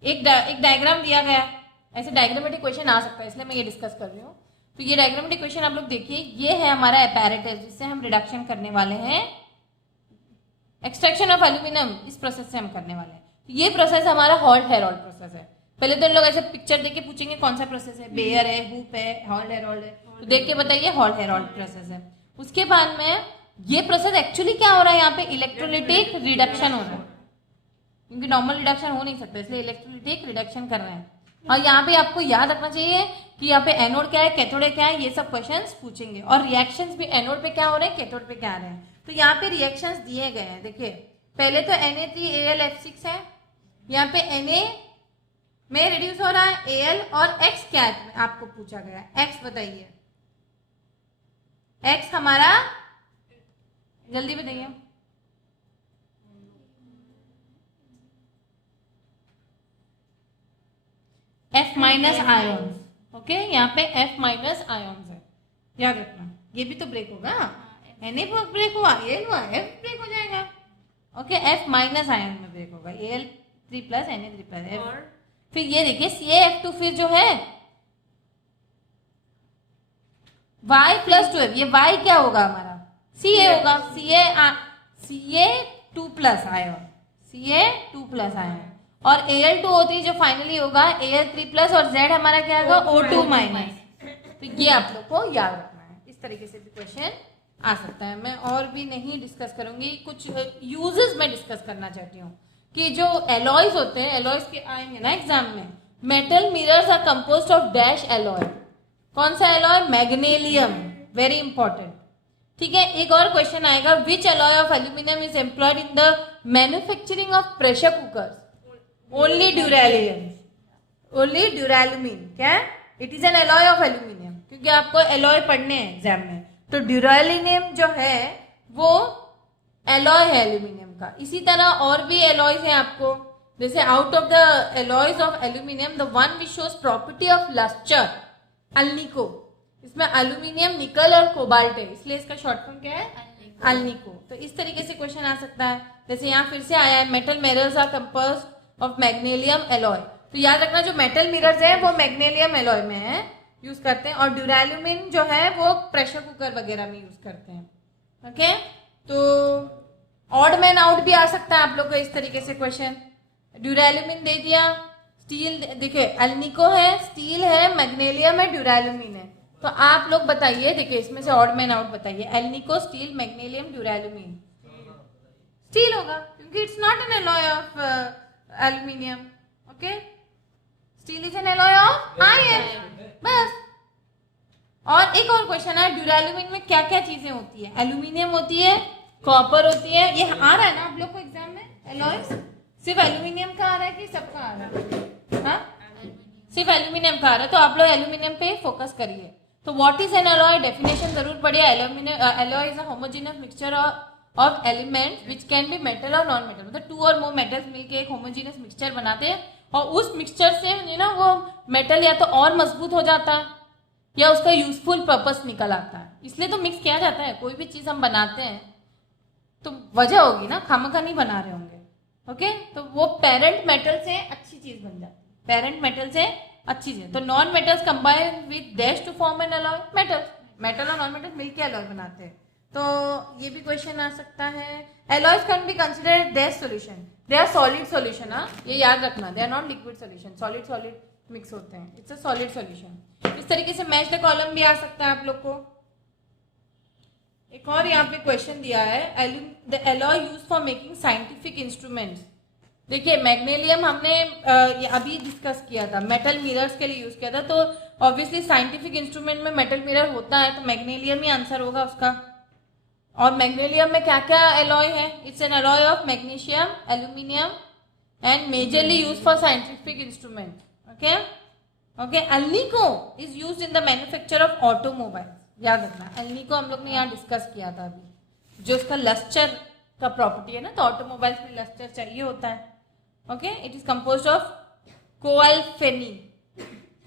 एक डायग्राम दिया गया, ऐसे डायग्रामेटिक क्वेश्चन आ सकता है, इसलिए मैं ये डिस्कस कर रही हूँ। तो ये डायग्रामेटिक क्वेश्चन आप लोग देखिए, ये है हमारा apparatus जिससे हम रिडक्शन करने वाले हैं, एक्सट्रैक्शन ऑफ एल्यूमिनियम इस प्रोसेस से हम करने वाले हैं। तो ये प्रोसेस हमारा हॉल हेरोल्ड प्रोसेस है। पहले तो लोग ऐसे पिक्चर देख के पूछेंगे कौन सा प्रोसेस है, बेयर है, हुप है, हॉल हेरोल्ड है, तो देख के बताइए हॉल हेरोल्ड प्रोसेस है। उसके बाद में ये प्रोसेस एक्चुअली क्या हो रहा है, यहाँ पे इलेक्ट्रोलिटिक रिडक्शन हो रहा है, क्योंकि नॉर्मल रिडक्शन हो नहीं सकता, इसलिए इलेक्ट्रोलिटिक रिडक्शन कर रहे हैं। और यहाँ पे आपको याद रखना चाहिए कि यहाँ पे एनोड क्या है, कैथोड क्या है, ये सब क्वेश्चंस पूछेंगे। और रिएक्शंस भी एनोड पे क्या हो रहे हैं, कैथोड पे क्या आ रहे हैं। तो यहाँ पे रिएक्शंस दिए गए हैं, देखिए पहले तो Na3Al F6 है, यहाँ पे Na में रिड्यूस हो रहा है Al, और X क्या है आपको पूछा गया है, X बताइए, X हमारा जल्दी बताइए, F- आयन्स। ओके, यहाँ पे F- आयन्स है, याद रखना। ये भी तो ब्रेक होगा, Na ब्रेक हुआ, Al हुआ, F ब्रेक हो जाएगा। ओके, F माइनस आयन में ब्रेक होगा, Al3 plus Na3 plus F। फिर ये देखिए CaF2 फिर जो है Y प्लस 2F, ये Y क्या होगा हमारा, Ca होगा, Ca2 plus ion, Ca2 plus ion, और Al2O3 जो फाइनली होगा Al3 प्लस, और Z हमारा क्या होगा O2 माइनस। तो ये आप लोग को याद रखना है, इस तरीके से भी क्वेश्चन आ सकता है। मैं और भी नहीं डिस्कस करूंगी, कुछ यूजेस मैं डिस्कस करना चाहती हूँ कि जो एलॉयज होते हैं, एलॉयज के आएंगे ना एग्जाम में, metal mirrors are composed of dash alloy. कौन सा एलॉय, मैग्नेलियम, वेरी इंपॉर्टेंट। ठीक है, एक और क्वेश्चन आएगा, which alloy of aluminium is employed in the manufacturing of pressure cookers, only duralium, only duralumin. क्या है, it is an alloy of aluminium, क्योंकि आपको एलॉय पढ़ने हैं एग्जाम में, तो ड्यूरेलियम जो है वो एलॉय है एल्यूमिनियम का। इसी तरह और भी एलॉयज हैं आपको, जैसे out of the alloys of aluminium the one which shows property of lustre, alnico. इसमें एल्यूमिनियम, निकल और कोबाल्ट है, इसलिए इसका शॉर्ट फॉर्म क्या है, अल्निको। तो इस तरीके से क्वेश्चन आ सकता है। जैसे यहाँ फिर से आया है, metal mirrors are composed of magnalium alloy. तो याद रखना जो मेटल मिरर्स है वो मैग्नेलियम एलॉय में है, यूज करते हैं, और ड्यूरेलुमिन जो है वो प्रेशर कुकर वगैरह में यूज करते हैं। ओके, तो ऑड मैन आउट भी आ सकता है आप लोग को इस तरीके से क्वेश्चन। ड्यूरेलुमिन दे दिया, स्टील देखिए अल्निको है, स्टील है, मैग्नेलियम है, ड्यूरेलुमिन है। तो आप लोग बताइए, देखिए इसमें से ऑड मैन आउट बताइए, एल्निको, स्टील, मैग्नेलियम, ड्यूरेलुमिन। स्टील होगा क्योंकि it's not an alloy of aluminium. Okay, steel is an alloy of iron, बस। और एक और क्वेश्चन है, ड्यूरेलुमिन में क्या क्या चीजें होती है, एल्यूमिनियम होती है, कॉपर होती है, ये आ रहा है ना आप लोग को एग्जाम में, एलॉयज सिर्फ एल्यूमिनियम का आ रहा है कि सबका आ रहा है, हाँ सिर्फ एल्यूमिनियम का आ रहा है, तो आप लोग एल्यूमिनियम पे फोकस करिए। तो what is an alloy, definition जरूर पढ़िए। Alloy is a homogeneous mixture of elements which can be metal और नॉन मेटल, मतलब 2 और मोर मेटल्स मिलके एक होमोजेनियस मिक्सचर बनाते हैं, और उस मिक्सचर से ना वो मेटल या तो और मजबूत हो जाता है या उसका यूजफुल पर्पस निकल आता है, इसलिए तो मिक्स किया जाता है। कोई भी चीज हम बनाते हैं तो वजह होगी ना, खामखा नहीं बना रहे होंगे। ओके, तो वो पेरेंट मेटल से अच्छी चीज बन जाती है, पेरेंट मेटल से अच्छी चीज। तो non metals combine with dash to form an alloy, metal और नॉन मेटल मिलके एलॉय बनाते हैं। तो ये भी क्वेश्चन आ सकता है। Alloys can be considered dash solution, they are solid solution, हाँ ये याद रखना, they are not liquid solution, solid solid mix होते हैं, इट्स अ सॉलिड सॉल्यूशन। इस तरीके से मैच द कॉलम भी आ सकता है आप लोग को। एक और यहाँ पे क्वेश्चन दिया है, the alloy use for making scientific instruments. देखिए मैग्नेलियम हमने अभी डिस्कस किया था, मेटल मिरर्स के लिए यूज किया था, तो ऑब्वियसली साइंटिफिक इंस्ट्रूमेंट में मेटल मिरर होता है, तो मैग्नेलियम ही आंसर होगा उसका। और मैग्नेलियम में क्या क्या एलॉय है, it's an alloy of magnesium, aluminium and majorly use for scientific instrument. Okay okay, alnico is used in the manufacture of automobiles, याद रखना। एल्निको हम लोग ने यहाँ डिस्कस किया था अभी, जो उसका लस्टर का प्रॉपर्टी है ना, तो ऑटोमोबाइल्स में लस्टर चाहिए होता है। Okay, it is composed of coalfeni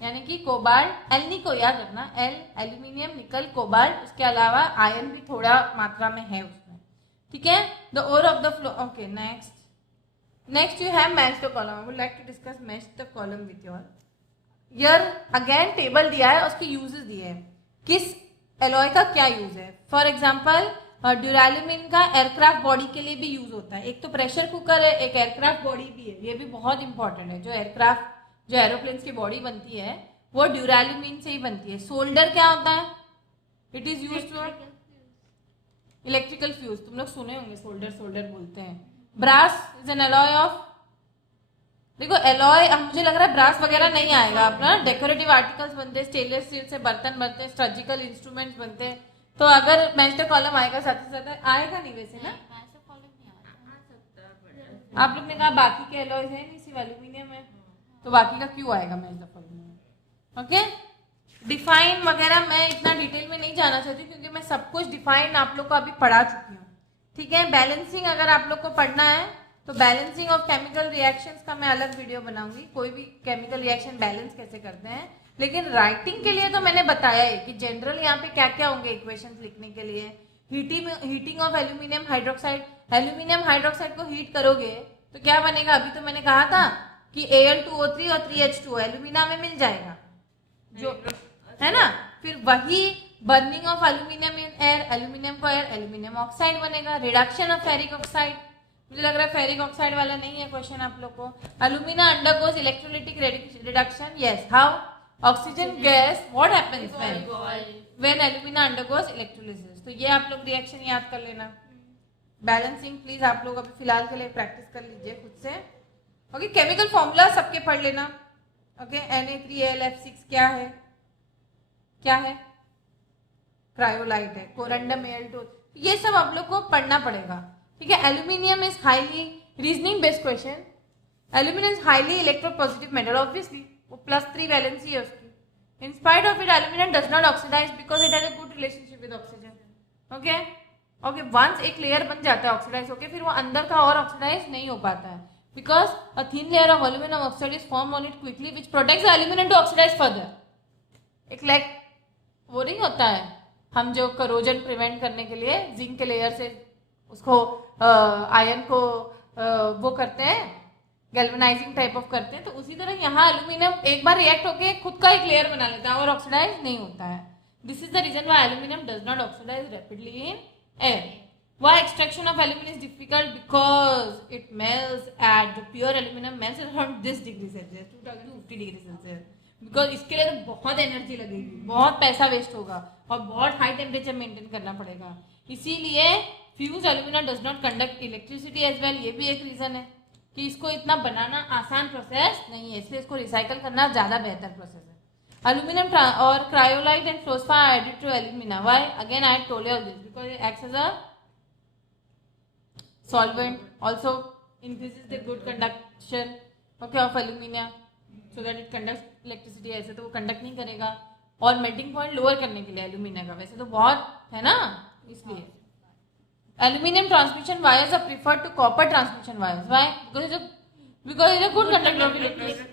यानी कि कोबाल्ट, एल्निको याद रखना, एल एल्यूमिनियम, निकल, कोबाल्ट, उसके अलावा आयरन भी थोड़ा मात्रा में है उसमें। ठीक है, the ore of the flow. Okay, next you have match the column. I would like to discuss match the column with you all. Here again table दिया है, उसके यूजेस दिए हैं, किस एलॉय का क्या यूज है। फॉर एग्जाम्पल ड्यूरेलुमिन का एयरक्राफ्ट बॉडी के लिए भी यूज होता है, एक तो प्रेशर कुकर है, एक एयरक्राफ्ट बॉडी भी है, ये भी बहुत इंपॉर्टेंट है। जो एयरक्राफ्ट, जो एरोप्लेन्स की बॉडी बनती है वो ड्यूरेलुमिन से ही बनती है। सोल्डर क्या होता है, it is used for electrical fuse, तुम लोग सुने होंगे, सोल्डर बोलते हैं। Brass is an alloy of, देखो एलॉय मुझे लग रहा है ब्रास वगैरह नहीं आएगा अपना, डेकोरेटिव आर्टिकल्स बनते हैं, स्टेनलेस स्टील से बर्तन बनते हैं, सर्जिकल इंस्ट्रूमेंट्स बनते हैं। तो अगर मैच द कॉलम आएगा साथ ही साथ, आएगा नहीं वैसे ना, आप लोग ने कहा बाकी के एलॉयज है नहीं, सिर्फ एल्यूमिनियम है, तो बाकी का क्यों आएगा match the column. Okay, define वगैरह मैं इतना डिटेल में नहीं जाना चाहती क्योंकि मैं सब कुछ डिफाइन आप लोग को अभी पढ़ा चुकी हूँ। ठीक है, बैलेंसिंग अगर आप लोग को पढ़ना है तो बैलेंसिंग ऑफ केमिकल रिएक्शंस का मैं अलग वीडियो बनाऊंगी, कोई भी केमिकल रिएक्शन बैलेंस कैसे करते हैं। लेकिन राइटिंग के लिए तो मैंने बताया है कि जनरल यहाँ पे क्या क्या होंगे इक्वेशंस लिखने के लिए। Heating of aluminium hydroxide, aluminium hydroxide को हीट करोगे तो क्या बनेगा, अभी तो मैंने कहा था कि Al2O3 और 3H2O एल्यूमिना में मिल जाएगा जो है ना। फिर वही burning of aluminium in air, aluminium को एयर, एल्यूमिनियम ऑक्साइड बनेगा। रिडक्शन ऑफ फेरिक ऑक्साइड, मुझे लग रहा है फेरिक ऑक्साइड वाला नहीं है क्वेश्चन आप लोग को। Alumina undergoes electrolytic reduction, yes, how, oxygen gas, what happens when alumina undergoes electrolysis. तो ये आप लोग रिएक्शन याद कर लेना। बैलेंसिंग प्लीज आप लोग अभी फिलहाल के लिए प्रैक्टिस कर लीजिए खुद से। ओके, केमिकल फॉर्मूला सबके पढ़ लेना। ओके, Na3Al(F6) क्या है, क्या है, क्रायोलाइट है, कोरंडम Al2, ये सब आप लोग को पढ़ना पड़ेगा, ठीक है। Aluminium is highly, reasoning based question, aluminium is highly electropositive metal, obviously वो +3 वैलेंसी है उसकी। In spite of it aluminium does not oxidise because it has a good relationship with oxygen. Okay okay, once एक layer बन जाता है oxidise होके, फिर वो अंदर का और ऑक्सीडाइज नहीं हो पाता है because a thin layer of aluminium oxide is form on it quickly which protects the aluminium to oxidise further. एक लाइक वो नहीं होता है, हम जो करोजन प्रिवेंट करने के लिए जिंक के लेयर से उसको आयरन को वो करते हैं, गैल्वेनाइजिंग टाइप ऑफ करते हैं, तो उसी तरह यहाँ एल्यूमिनियम एक बार रिएक्ट होके खुद का एक लेयर बना लेता है और ऑक्सीडाइज नहीं होता है। This is the reason why aluminium does not oxidise rapidly in air. Why extraction of aluminum is difficult? Because it melts at the pure aluminum melts at around this degree Celsius, 2050 degree Celsius. Because इसके लिए तो बहुत energy लगेगी, बहुत पैसा waste होगा और बहुत हाई टेम्परेचर मेंटेन करना पड़ेगा। इसीलिए fuse alumina does not conduct electricity as well, ये भी एक रीजन है कि इसको इतना बनाना आसान प्रोसेस नहीं है, इसलिए इसको रिसाइकल करना ज़्यादा बेहतर प्रोसेस है। Aluminum or cryolite and fluorspar are added to alumina. Why? Again, I told you all this because it acts as a solvent. Also increases the good conduction, okay, of alumina, so that it conducts electricity. ऐसे तो वो conduct नहीं करेगा। और melting point lower करने के लिए alumina का, वैसे तो बहुत है ना, इसलिए aluminium transmission wires are preferred to copper transmission wires. Why? Because it's a good conductor of electricity.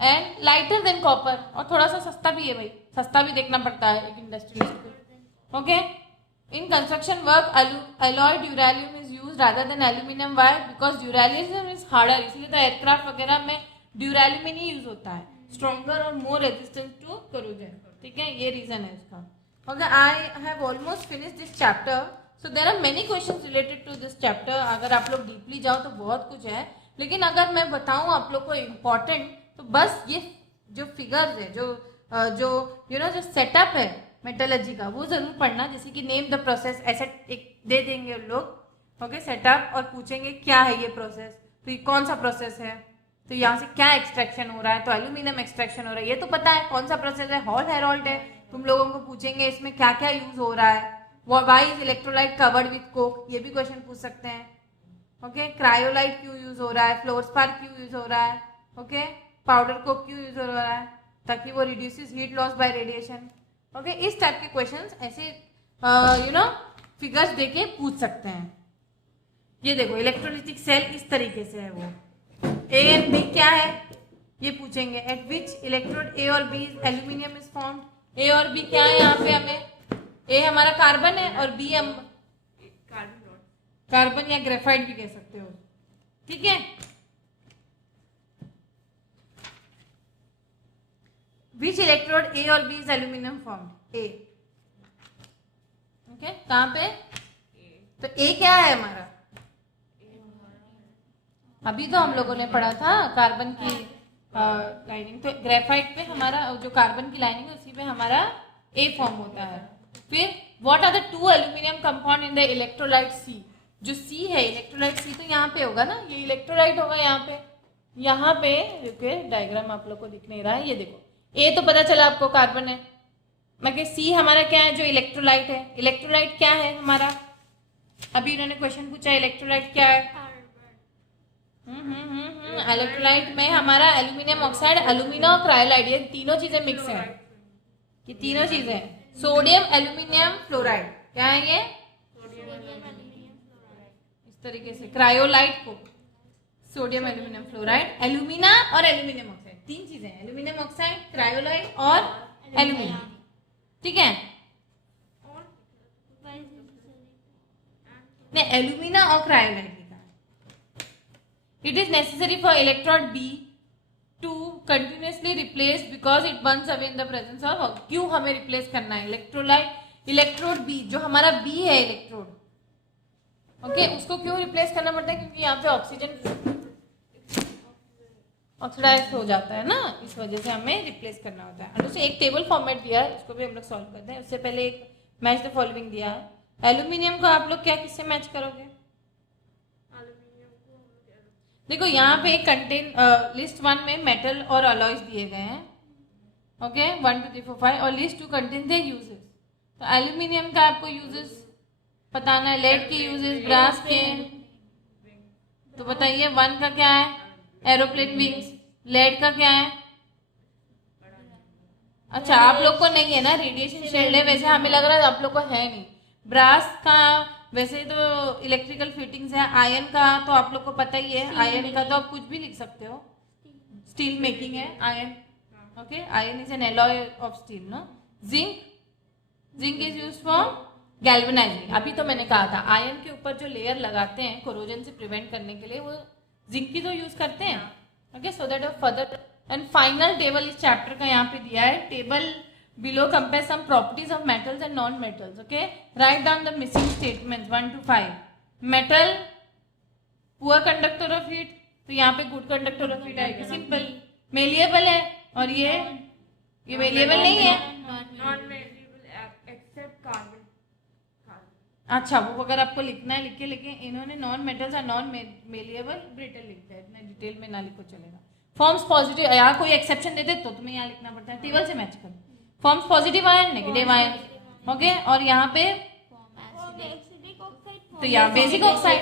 And lighter than copper, और थोड़ा सा सस्ता भी है भाई, सस्ता भी देखना पड़ता है एक इंडस्ट्रियलिस्ट को। Okay, in construction work alloy duralium is used rather than aluminium. Why? Because duralium is harder, इसलिए तो एयरक्राफ्ट वगैरह में ड्यूरेलियम ही यूज होता है, स्ट्रॉन्गर और मोर रेजिस्टेंस टू करोजन, ठीक है, ये रीजन है इसका। Okay, I have almost finish this chapter, so there are many questions related to this chapter. अगर आप लोग डीपली जाओ तो बहुत कुछ है, लेकिन अगर मैं बताऊं आप लोग को इम्पोर्टेंट, तो बस ये जो फिगर्स है, जो यू नो जो सेटअप है मेटलर्जी का, वो जरूर पढ़ना। जैसे कि नेम द प्रोसेस, ऐसा एक दे देंगे लोग, ओके, सेटअप, और पूछेंगे क्या है ये प्रोसेस, तो ये कौन सा प्रोसेस है, तो यहाँ से क्या एक्सट्रैक्शन हो रहा है, तो एल्यूमिनियम एक्सट्रैक्शन हो रहा है, ये तो पता है कौन सा प्रोसेस है। हॉल हेरोल्ड है, तुम लोगों को पूछेंगे इसमें क्या क्या यूज हो रहा है। Why is electrolyte covered with coke, ये भी क्वेश्चन पूछ सकते हैं। ओके, क्रायोलाइट क्यों यूज हो रहा है, फ्लोरस्पार क्यों यूज हो रहा है, ओके, पाउडर को क्यों यूज हो रहा है, ताकि वो reduces heat loss by radiation. Okay, इस टाइप के क्वेश्चंस ऐसे यू नो फिगर्स देके पूछ सकते हैं। ये देखो इलेक्ट्रोलिटिक सेल इस तरीके से है, वो ए एंड बी क्या है ये पूछेंगे। एट विच इलेक्ट्रोड ए और बी एल्यूमिनियम इज फॉर्म्ड। ए और बी क्या है यहाँ पे, हमें ए हमारा कार्बन है और बी हम कार्बन या ग्रेफाइट भी कह सकते हो, ठीक है। Which electrode A और B is aluminum formed? A. Okay, कहाँ पे? तो A क्या है हमारा? अभी तो हम लोगों ने पढ़ा था कार्बन की लाइनिंग, तो ग्रेफाइट पे हमारा जो कार्बन की लाइनिंग है उसी पे हमारा A फॉर्म होता है। फिर what are the two aluminum compound in the electrolyte C? जो C है इलेक्ट्रोलाइट C, तो यहाँ पे होगा ना, ये इलेक्ट्रोलाइट होगा यहाँ पे रुके, डायग्राम आप लोग को दिख नहीं रहा है, ये देखो ए तो पता चला आपको कार्बन है, मगर सी हमारा क्या है, जो इलेक्ट्रोलाइट है। इलेक्ट्रोलाइट क्या है हमारा, अभी इन्होंने क्वेश्चन पूछा इलेक्ट्रोलाइट क्या है। इलेक्ट्रोलाइट में हमारा एल्यूमिनियम ऑक्साइड, एल्यूमिना और क्रायोलाइट, ये तीनों चीजें मिक्स है, ये तीनों चीजें। सोडियम एल्यूमिनियम फ्लोराइड क्या है ये, इस तरीके से क्रायोलाइट को सोडियम एल्यूमिनियम फ्लोराइड, एल्यूमिना और एल्यूमिनियम ऑक्साइड, तीन चीजें, एल्यूमिनियम ऑक्साइड, क्रायोलाइट और एल्यूमिनियम, ठीक है। नहीं, एल्यूमिना और क्रायोलाइट लिखा है। It is necessary for electrode be to continuously replace because it burns away in the presence of, क्यों हमें रिप्लेस करना है इलेक्ट्रोलाइट, इलेक्ट्रोड बी जो हमारा बी है इलेक्ट्रोड, ओके, उसको क्यों रिप्लेस करना पड़ता है, क्योंकि यहाँ पे ऑक्सीजन ऑक्सीडाइज हो जाता है ना, इस वजह से हमें रिप्लेस करना होता है। और उसे एक टेबल फॉर्मेट दिया है, उसको भी हम लोग सॉल्व करते हैं। उससे पहले एक मैच द फॉलोइंग दिया है। एल्यूमिनियम को आप लोग क्या किससे मैच करोगे? देखो यहाँ पे कंटेन लिस्ट 1 में मेटल और अलॉयज दिए गए हैं, ओके, 1 2 3 4 5, और लिस्ट 2 कंटेन देयर यूजेस। तो एल्यूमिनियम का आपको यूजेस बताना है, लेड के यूजेस, ब्रास के, तो बताइए 1 का क्या है? Aeroplane wings. लेड का क्या है? अच्छा, आप लोग को नहीं है ना, रेडिएशन शील्ड है, वैसे हमें लग रहा है आप लोग को है नहीं। ब्रास का वैसे तो इलेक्ट्रिकल फिटिंग्स है। आयरन का तो आप लोग को पता ही है, आयरन का तो आप कुछ भी लिख सकते हो, स्टील मेकिंग है iron, okay, iron is an alloy of steel, no. Zinc, zinc is used for galvanising. अभी तो मैंने कहा था आयरन के ऊपर जो लेयर लगाते हैं कोरोजन से प्रिवेंट करने के लिए, वो जिंक की तो यूज करते हैं, okay, so that further. And final table इस चैप्टर का यहाँ पे दिया है। Table below compare some properties of metals and non-metals, okay, write down the missing statements 1 to 5. metal poor conductor of heat, तो यहाँ पे good conductor of heat आएगी, सिंपल। malleable है, और ये malleable नहीं है, non malleable except carbon। अच्छा, वो अगर आपको लिखना है लिखिए, लेकिन इन्होंने नॉन मेटल्स और नॉन मेलिएबल ब्रिटल लिखा है, इतना डिटेल में ना लिखो चलेगा। फॉर्म्स पॉजिटिव, यहाँ कोई एक्सेप्शन देते तो तुम्हें यहाँ लिखना पड़ता है, टेबल से मैच करो। Forms positive ion, negative ion, okay, और यहाँ पे तो यहाँ basic oxide,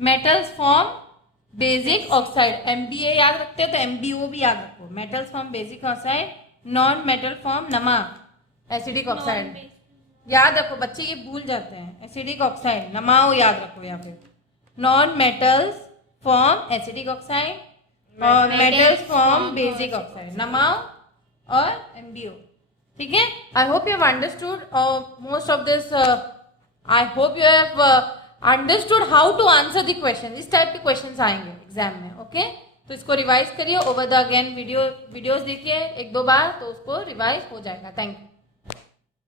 metals form basic oxide. MBA याद रखते हो तो MBO भी याद रखो। Metals form basic oxide, non metal form नमक एसिडिक ऑक्साइड। याद रखो बच्चे, ये भूल जाते हैं, एसिडिक ऑक्साइड नमाओ याद रखो यहाँ पे। Non metals form acidic oxide और मेटल्स फॉर्म बेसिक ऑक्साइड, नमाओ और MBO, ठीक है। I hope you have understood most of this, I hope you have understood how to answer the question. इस टाइप के क्वेश्चंस आएंगे एग्जाम में, okay, तो इसको रिवाइज करिए ओवर द अगेन वीडियोस देखिए 1-2 बार, तो उसको रिवाइज हो जाएगा। Thank you.